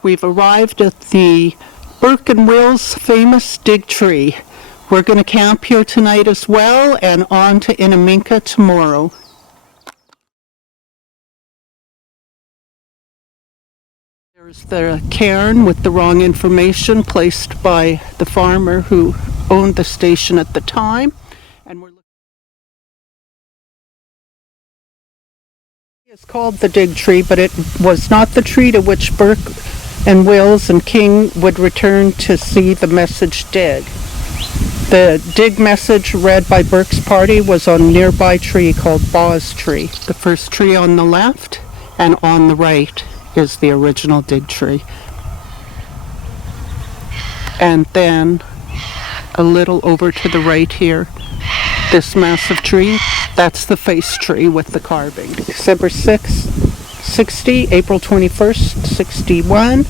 We've arrived at the Burke and Will's famous dig tree. We're going to camp here tonight as well and on to Innamincka tomorrow. There's the cairn with the wrong information placed by the farmer who owned the station at the time. And it's called the dig tree, but it was not the tree to which Burke and Wills and King would return to see the message dig. The dig message read by Burke's party was on a nearby tree called Baw's tree. The first tree on the left and on the right is the original dig tree. And then a little over to the right here, this massive tree, that's the face tree with the carving. December 6th, 60, April 21st, 61.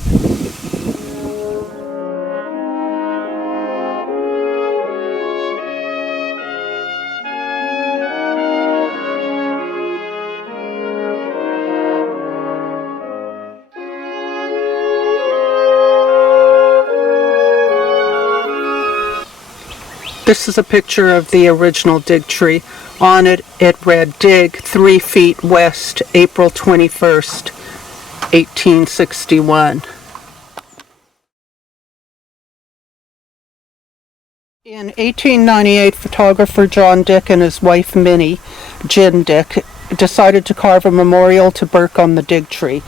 This is a picture of the original dig tree. On it, it read, dig 3 feet west, April 21st, 1861. In 1898, photographer John Dick and his wife Minnie, Gin Dick, decided to carve a memorial to Burke on the dig tree.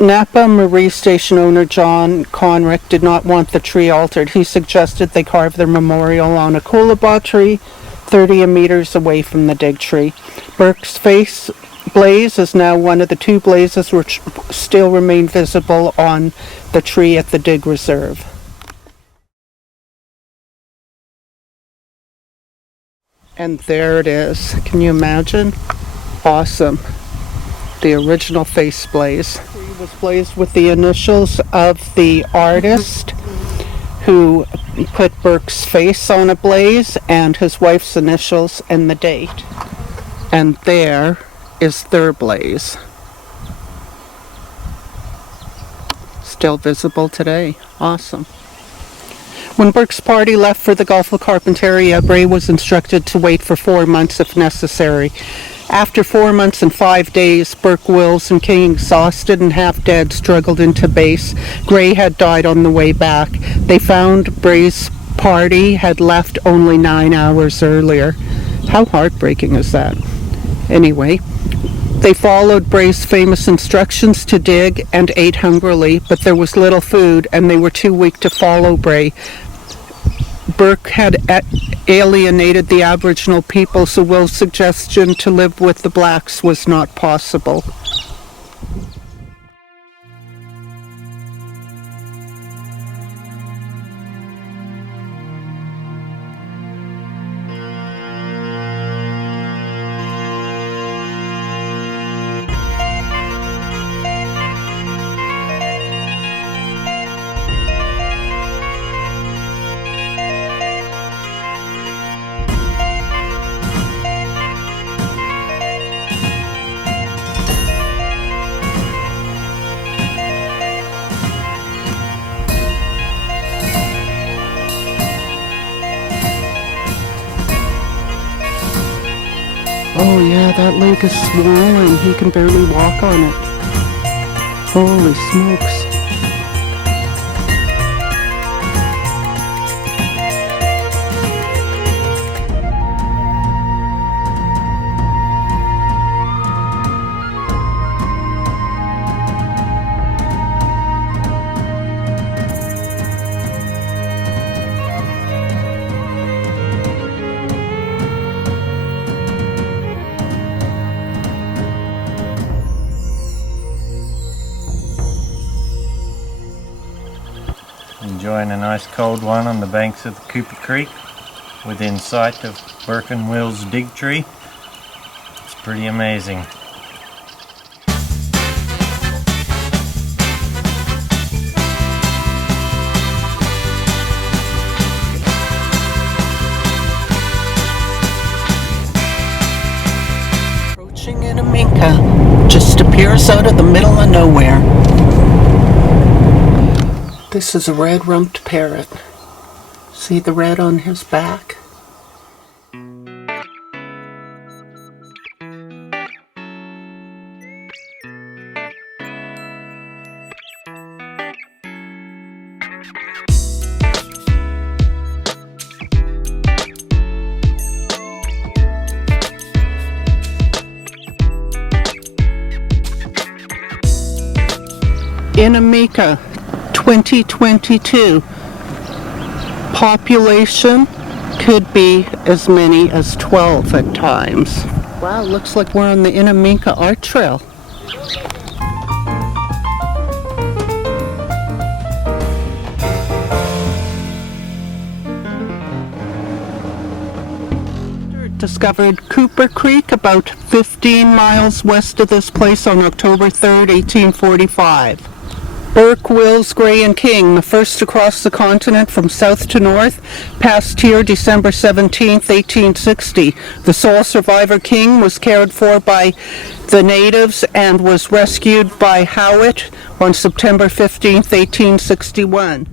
Napa Marie station owner John Conrick did not want the tree altered. He suggested they carve their memorial on a coolabah tree 30 meters away from the dig tree. Burke's face blaze is now one of the 2 blazes which still remain visible on the tree at the dig reserve. And there it is. Can you imagine? Awesome. The original face blaze. The tree was blazed with the initials of the artist who put Burke's face on a blaze and his wife's initials and the date. And there is their blaze. Still visible today. Awesome. When Burke's party left for the Gulf of Carpentaria, Bray was instructed to wait for 4 months if necessary. After 4 months and 5 days, Burke, Wills, and King, exhausted and half dead, struggled into base. Gray had died on the way back. They found Bray's party had left only 9 hours earlier. How heartbreaking is that? Anyway, they followed Bray's famous instructions to dig and ate hungrily, but there was little food and they were too weak to follow Bray. Burke had alienated the Aboriginal people, so Will's suggestion to live with the blacks was not possible. Oh yeah, that lake is swollen. He can barely walk on it. Holy smokes. Enjoying a nice cold one on the banks of the Cooper Creek within sight of Burke and Will's dig tree. It's pretty amazing. Innamincka just appears out of the middle of nowhere. This is a red-rumped parrot. See the red on his back? Innamincka, 2022. Population could be as many as 12 at times. Wow, looks like we're on the Innamincka Art Trail. Discovered Cooper Creek about 15 miles west of this place on October 3rd, 1845. Burke, Wills, Gray, and King, the first to cross the continent from south to north, passed here December 17, 1860. The sole survivor, King, was cared for by the natives and was rescued by Howitt on September 15, 1861.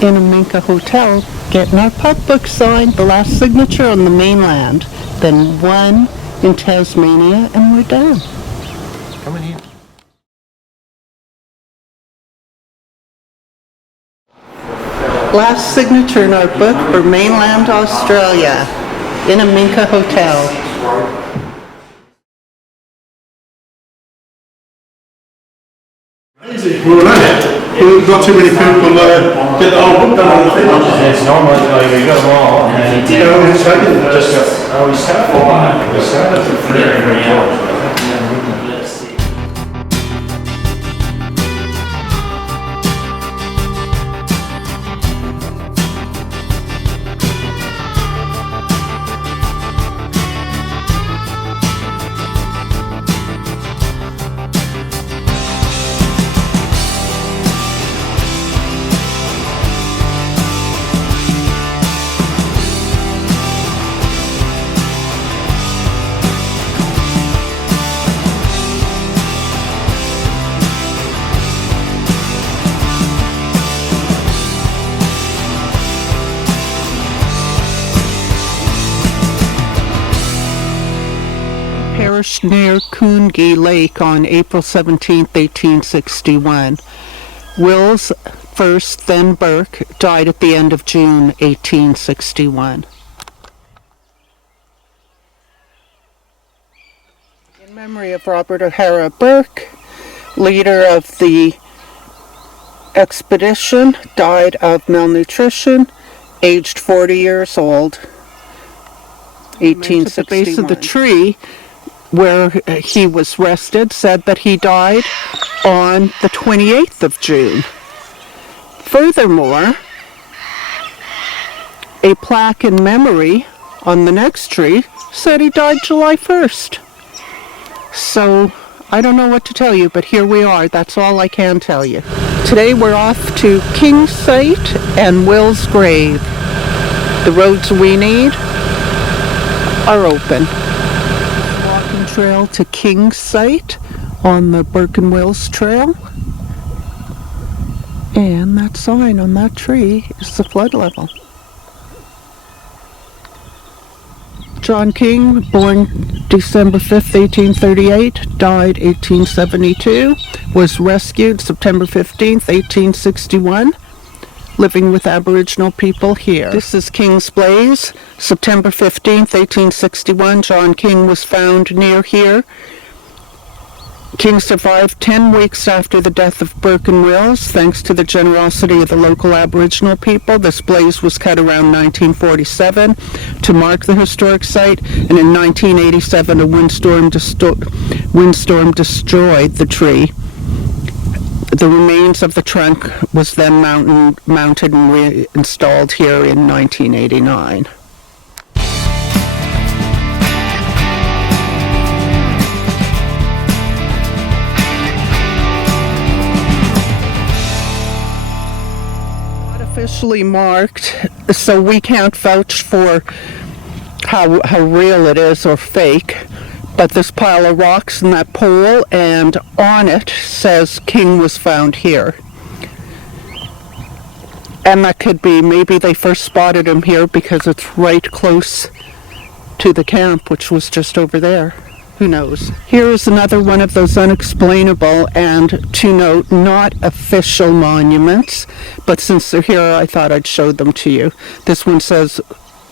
Innamincka Hotel, getting our pub book signed, the last signature on the mainland. Then one in Tasmania, and we're done. Come in here. Last signature in our book for mainland Australia, Innamincka Hotel. We've got too many people get the whole book done. It's normally like we got them all. And we started for free every hour. Perished near Coongie Lake on April 17, 1861. Wills first, then Burke, died at the end of June 1861. In memory of Robert O'Hara Burke, leader of the expedition, died of malnutrition, aged 40 years old, 1861. At the base of the tree where he was rested said that he died on the 28th of June. Furthermore, a plaque in memory on the next tree said he died July 1st. So, I don't know what to tell you, but here we are. That's all I can tell you. Today we're off to King's Site and Will's Grave. The roads we need are open. Walking trail to King's Site on the Burke and Wills Trail. And that sign on that tree is the flood level. John King, born December 5th, 1838, died 1872, was rescued September 15th, 1861, living with Aboriginal people here. This is King's Blaze, September 15th, 1861. John King was found near here. King survived 10 weeks after the death of Burke and Wills, thanks to the generosity of the local Aboriginal people. This blaze was cut around 1947 to mark the historic site, and in 1987 a windstorm destroyed the tree. The remains of the trunk was then mounted and reinstalled here in 1989. Officially marked, so we can't vouch for how real it is or fake, But this pile of rocks and that pole, and on it says King was found here. And that could be, maybe they first spotted him here because it's right close to the camp, which was just over there. Who knows? Here is another one of those unexplainable, and to note, not official monuments, but since they're here, I thought I'd show them to you. This one says,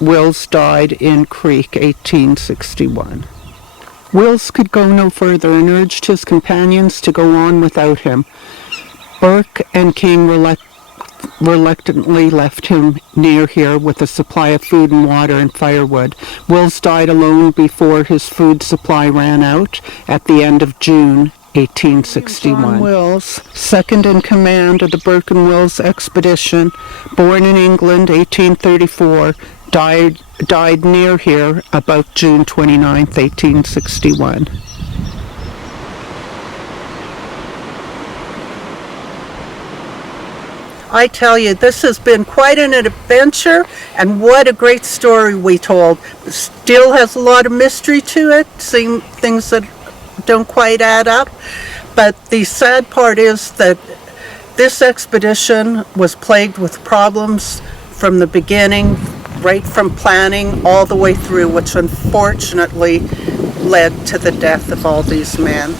Wills died in Creek, 1861. Wills could go no further and urged his companions to go on without him. Burke and King reluctantly left him near here with a supply of food and water and firewood. Wills died alone before his food supply ran out at the end of June 1861. John Wills, second in command of the Burke and Wills expedition, born in England 1834, died near here about June 29th, 1861. I tell you, this has been quite an adventure, and what a great story we told. Still has a lot of mystery to it, seem things that don't quite add up, but the sad part is that this expedition was plagued with problems from the beginning, right from planning all the way through, which unfortunately led to the death of all these men.